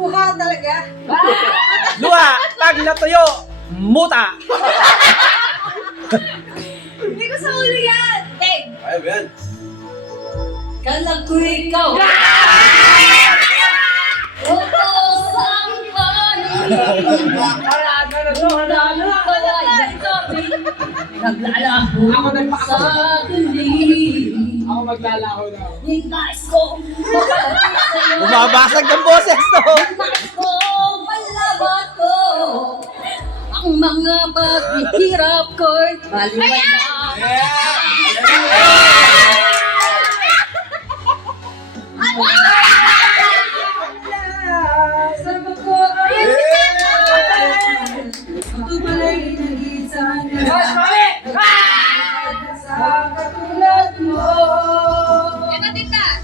luha talaga. Luha, pag natuyo, muta. Hindi ko sa uli yan. Teg. Ayaw yan. Kala ko ikaw. Utos ang panin. Naglalako sa kulit. Ako maglalaho na ako. Nais ko mapalapit sa'yo. Bumabasag ng boses to. Nais ko malabat ko. Ang mga paghihirap ko'y maliwanag. Sarap ko ay ako pala'y nag-isa na sa katulad mo.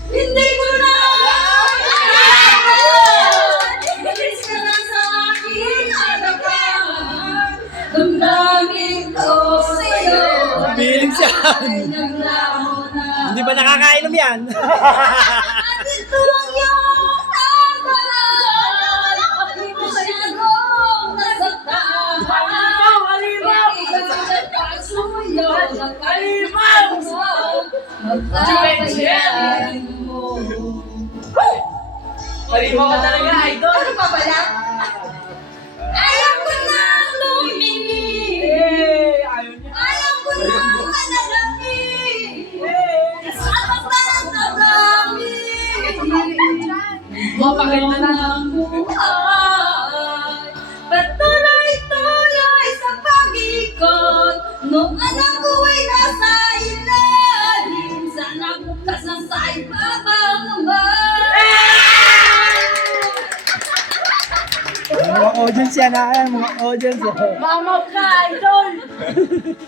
Hindi ko na ilis ka na sa aking harapan. Damdamin ko sa'yo. Biling siya. Ay naglaho na. Hindi ba nakakainom yan? At ito ang iyong tatalan. Ako'y masyadong nasaktan. Magpapayan mo. Parimaw ka talaga, idol. Ano pa pala? Ayaw ko na lumingin. Ayaw niya. Ayaw ko na manalangin. Sa pagdadamdamin. Mapakita na. Ang buhay. Patuloy-tuloy sa pag-ikot. Nung anak ko ay nasa ilalim. Sana bukas na sa ibabang naman. Mga audience yan ha, mga audience. Mamaw ka, idol.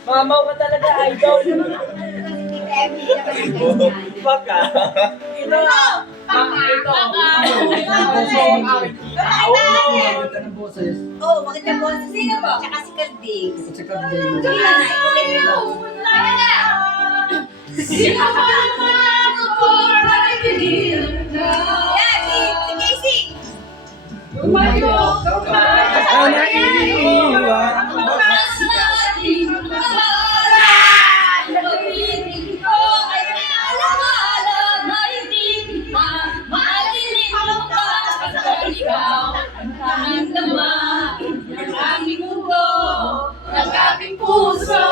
Mamaw ka talaga, idol. Fuck ka. Ito. Ito. Oh, maganda po. Sino po? Tsaka si Kalding. Sino ba naman ako para pinilang ka? Yeah, si Casey! Umayo ka pa! Ako na iniiwan. Sa ating pangalan! Pag-ibig ko ay alaala na hindi kita malilimutan. Kapag ikaw ang tanging laman ng aming mundo, ng aking puso.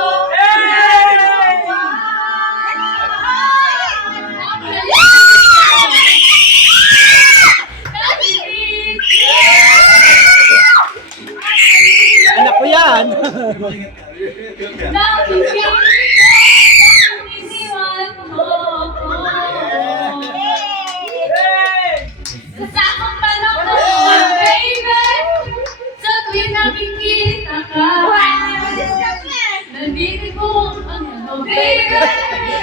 Anak ko yan. Kasama pa lang ako, baby. Sa tuwing nakikita ka, nandito ko ang ano, baby.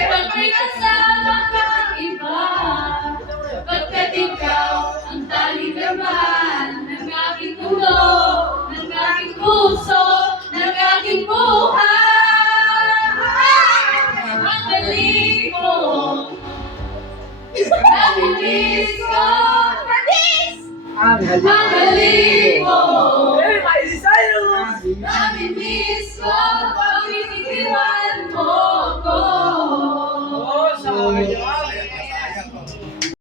Pag may kasama kang iba, pagkat ikaw ang taligaman ng aking ulo, ng aking puso, ng aking buhay. Ang galing mo. Namilis ko! Ang galing mo! Namimiss ko! Pag-ibigyan mo ko! Oh, sayang.